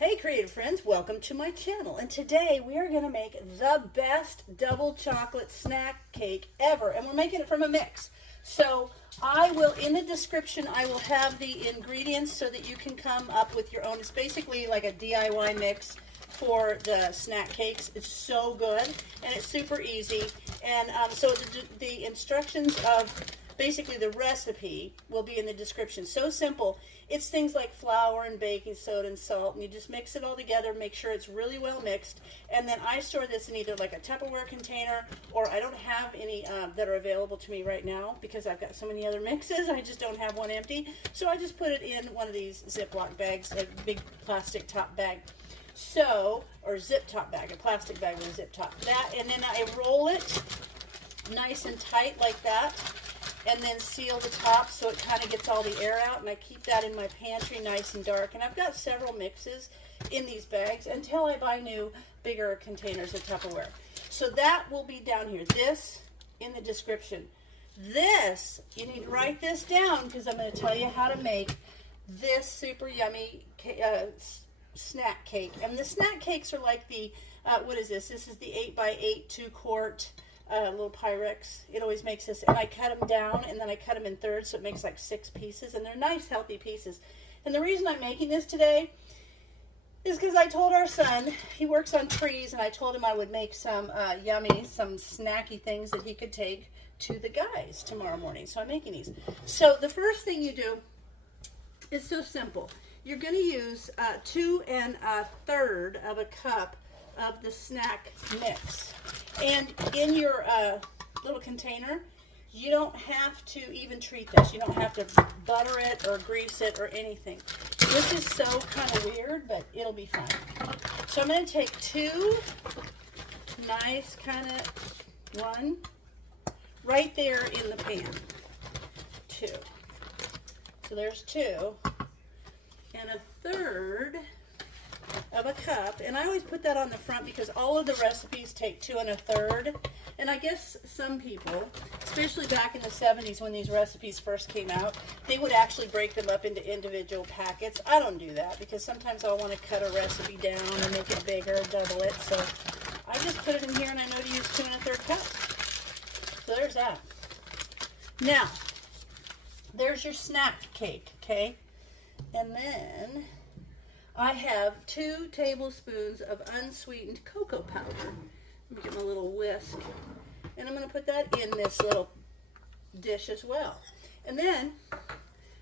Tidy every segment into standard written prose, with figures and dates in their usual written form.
Hey creative friends, welcome to my channel, and today we are going to make the best double chocolate snack cake ever, and we're making it from a mix. So I will, in the description, I will have the ingredients so that you can come up with your own. It's basically like a DIY mix for the snack cakes. It's so good and it's super easy, and so the instructions of basically the recipe will be in the description. So simple. It's things like flour and baking soda and salt, and you just mix it all together, make sure it's really well mixed, and then I store this in either like a Tupperware container, or I don't have any that are available to me right now because I've got so many other mixes. I just don't have one empty, so I just put it in one of these Ziploc bags, a big plastic top bag. So, or zip top bag, a plastic bag with a zip top. That, and then I roll it nice and tight like that, and then seal the top so it kind of gets all the air out, and I keep that in my pantry nice and dark. And I've got several mixes in these bags until I buy new bigger containers of Tupperware. So that will be down here. This in the description. This, you need to write this down because I'm going to tell you how to make this super yummy snack cake. And the snack cakes are like the, what is this? This is the 8x8 2-quart little Pyrex. It always makes this, and I cut them down, and then I cut them in thirds, so it makes like 6 pieces, and they're nice, healthy pieces. And the reason I'm making this today is because I told our son, he works on trees, and I told him I would make some yummy, some snacky things that he could take to the guys tomorrow morning. So I'm making these. So the first thing you do is so simple. You're going to use 2 1/3 of a cup of the snack mix. And in your little container, you don't have to even treat this. You don't have to butter it or grease it or anything. This is so kind of weird, but it'll be fine. So I'm going to take 2 nice kind of one right there in the pan. 2. So there's 2 1/3 of a cup, and I always put that on the front because all of the recipes take 2 1/3, and I guess some people, especially back in the 70s when these recipes first came out, they would actually break them up into individual packets. I don't do that because sometimes I'll want to cut a recipe down and make it bigger, double it, so I just put it in here, and I know to use 2 1/3 cups. So there's that. Now, there's your snack cake, okay? And then I have 2 tablespoons of unsweetened cocoa powder. Let me get my little whisk. And I'm going to put that in this little dish as well. And then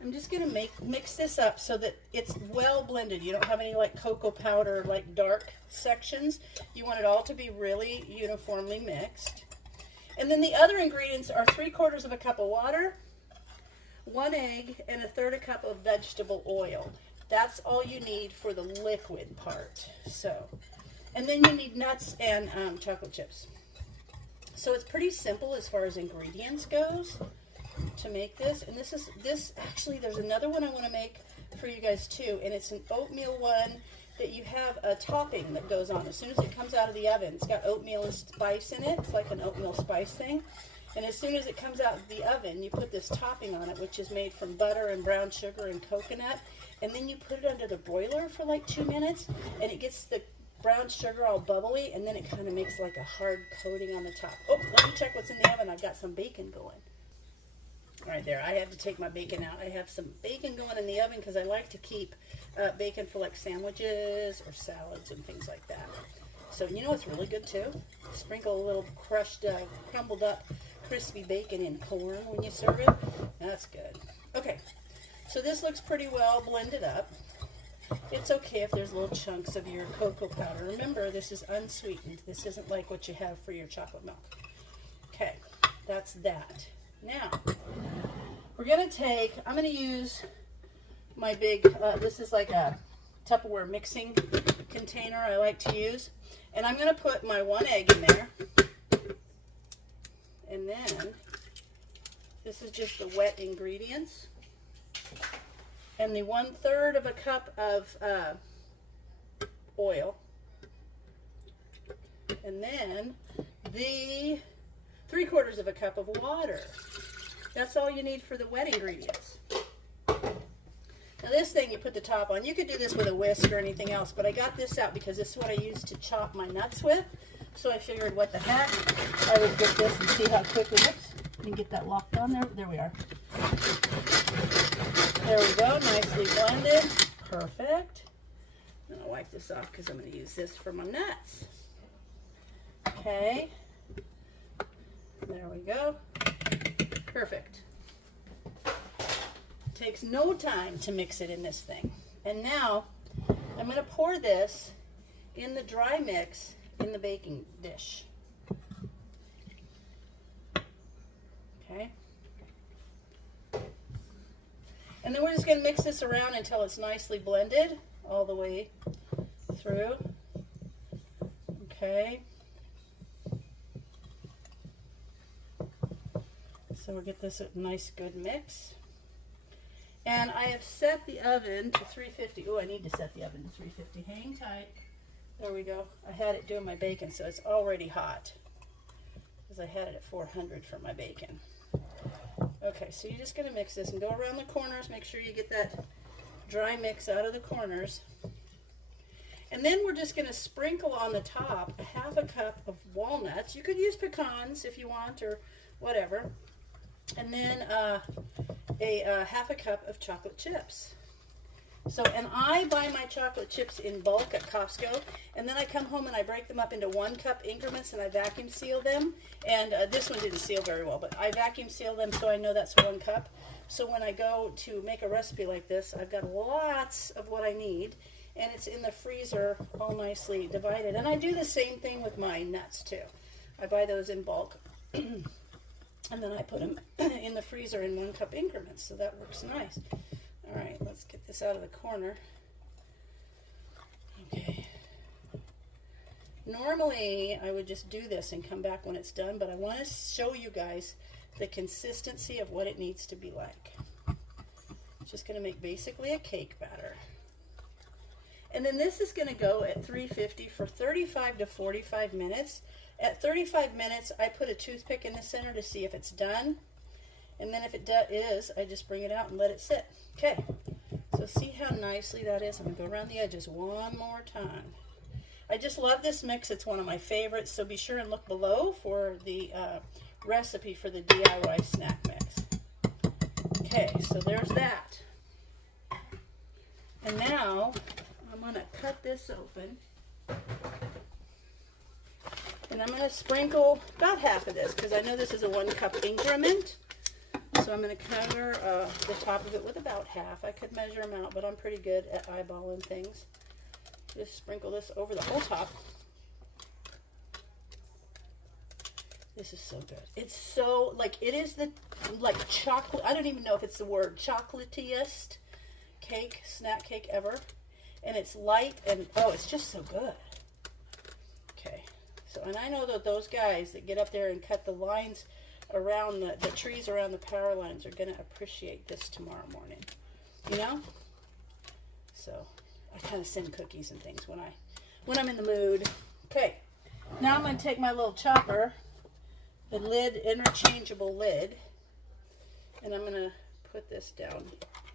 I'm just going to mix this up so that it's well blended. You don't have any like cocoa powder, like dark sections. You want it all to be really uniformly mixed. And then the other ingredients are 3/4 of a cup of water, 1 egg, and 1/3 cup of vegetable oil. That's all you need for the liquid part. So, and then you need nuts and chocolate chips. So it's pretty simple as far as ingredients goes to make this. And this actually, there's another one I want to make for you guys too, and it's an oatmeal one that you have a topping that goes on as soon as it comes out of the oven. It's got oatmeal and spice in it. It's like an oatmeal spice thing. And as soon as it comes out of the oven, you put this topping on it, which is made from butter and brown sugar and coconut. And then you put it under the broiler for like 2 minutes, and it gets the brown sugar all bubbly, and then it kind of makes like a hard coating on the top. Oh, let me check what's in the oven. I've got some bacon going. All right, there. I have to take my bacon out. I have some bacon going in the oven because I like to keep bacon for like sandwiches or salads and things like that. So you know what's really good too? Sprinkle a little crushed, crumbled up, crispy bacon in corn when you serve it. That's good. Okay, so this looks pretty well blended up. It's okay if there's little chunks of your cocoa powder. Remember, this is unsweetened. This isn't like what you have for your chocolate milk. Okay, that's that. Now, we're going to take, I'm going to use my big, this is like a Tupperware mixing container I like to use. And I'm going to put my 1 egg in there. And then, this is just the wet ingredients. And the 1/3 of a cup of oil. And then the 3/4 of a cup of water. That's all you need for the wet ingredients. Now this thing you put the top on. You could do this with a whisk or anything else, but I got this out because this is what I use to chop my nuts with. So I figured, what the heck, I would get this and see how quickly, whoops, and get that locked on there. There we are. There we go, nicely blended. Perfect. I'm gonna wipe this off because I'm gonna use this for my nuts. Okay. There we go. Perfect. Takes no time to mix it in this thing. And now I'm going to pour this in the dry mix in the baking dish. Okay. And then we're just going to mix this around until it's nicely blended all the way through. Okay. So we'll get this a nice good mix. And I have set the oven to 350. Oh, I need to set the oven to 350. Hang tight. There we go. I had it doing my bacon, so it's already hot. Because I had it at 400 for my bacon. Okay, so you're just going to mix this and go around the corners. Make sure you get that dry mix out of the corners. And then we're just going to sprinkle on the top a half a cup of walnuts. You could use pecans if you want, or whatever. And then a half a cup of chocolate chips. So, and I buy my chocolate chips in bulk at Costco, and then I come home and I break them up into 1 cup increments and I vacuum seal them. And this one didn't seal very well, but I vacuum seal them so I know that's 1 cup. So when I go to make a recipe like this, I've got lots of what I need, and it's in the freezer all nicely divided. And I do the same thing with my nuts too. I buy those in bulk. And then I put them in the freezer in 1 cup increments, so that works nice. All right, let's get this out of the corner. Okay. Normally, I would just do this and come back when it's done, but I want to show you guys the consistency of what it needs to be like. It's just going to make basically a cake batter. And then this is going to go at 350 for 35 to 45 minutes. At 35 minutes, I put a toothpick in the center to see if it's done. And then if it is, I just bring it out and let it sit. Okay, so see how nicely that is. I'm going to go around the edges one more time. I just love this mix. It's one of my favorites, so be sure and look below for the recipe for the DIY snack mix. Okay, so there's that. And now I'm going to cut this open. And I'm going to sprinkle about half of this because I know this is a 1 cup increment. So I'm going to cover the top of it with about half. I could measure them out, but I'm pretty good at eyeballing things. Just sprinkle this over the whole top. This is so good. It's so, like, it is the, like, chocolate, I don't even know if it's the word, chocolatiest cake, snack cake ever. And it's light and, oh, it's just so good. Okay. So, and I know that those guys that get up there and cut the lines around the trees around the power lines are going to appreciate this tomorrow morning, you know? So I kind of send cookies and things when I'm in the mood. Okay, now I'm going to take my little chopper, the lid, interchangeable lid, and I'm going to put this down.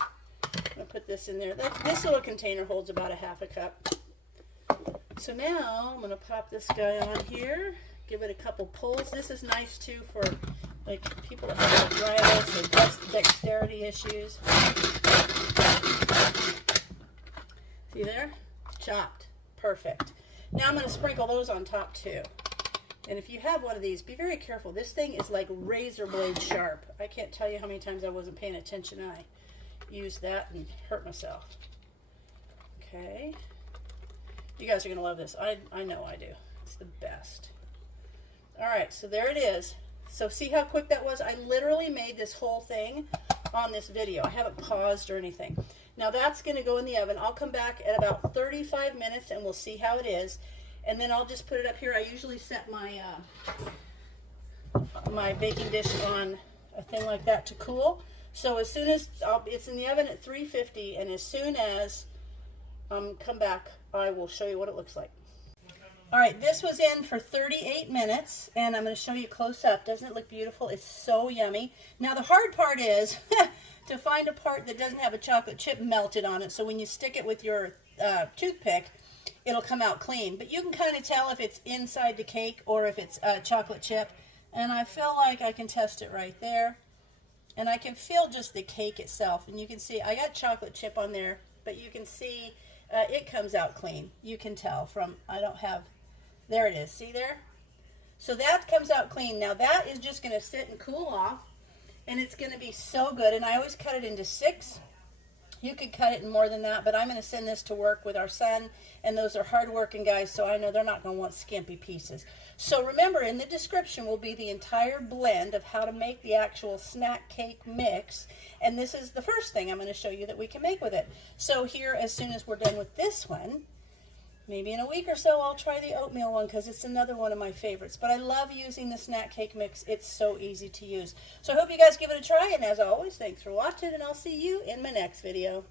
I'm going to put this in there. This little container holds about a half a cup. So now I'm going to pop this guy on here. Give it a couple pulls. This is nice too for like people that have arthritis or dexterity issues. See there? Chopped. Perfect. Now I'm going to sprinkle those on top too. And if you have one of these, be very careful. This thing is like razor blade sharp. I can't tell you how many times I wasn't paying attention and I used that and hurt myself. Okay. You guys are going to love this. I know I do. It's the best. All right, so there it is. So see how quick that was? I literally made this whole thing on this video. I haven't paused or anything. Now that's going to go in the oven. I'll come back at about 35 minutes and we'll see how it is. And then I'll just put it up here. I usually set my my baking dish on a thing like that to cool. So as soon as it's in the oven at 350, and as soon as come back, I will show you what it looks like. All right, this was in for 38 minutes, and I'm going to show you close up. Doesn't it look beautiful? It's so yummy. Now, the hard part is to find a part that doesn't have a chocolate chip melted on it, so when you stick it with your toothpick, it'll come out clean. But you can kind of tell if it's inside the cake or if it's chocolate chip, and I feel like I can test it right there. And I can feel just the cake itself, and you can see I got chocolate chip on there, but you can see it comes out clean. You can tell from, I don't have, there it is, see there? So that comes out clean. Now that is just going to sit and cool off, and it's going to be so good. And I always cut it into 6. You could cut it in more than that, but I'm going to send this to work with our son, and those are hard-working guys, so I know they're not going to want skimpy pieces. So remember, in the description will be the entire blend of how to make the actual snack cake mix, and this is the first thing I'm going to show you that we can make with it. So here, as soon as we're done with this one, maybe in a week or so, I'll try the oatmeal one because it's another one of my favorites. But I love using the snack cake mix. It's so easy to use. So I hope you guys give it a try. And as always, thanks for watching, and I'll see you in my next video.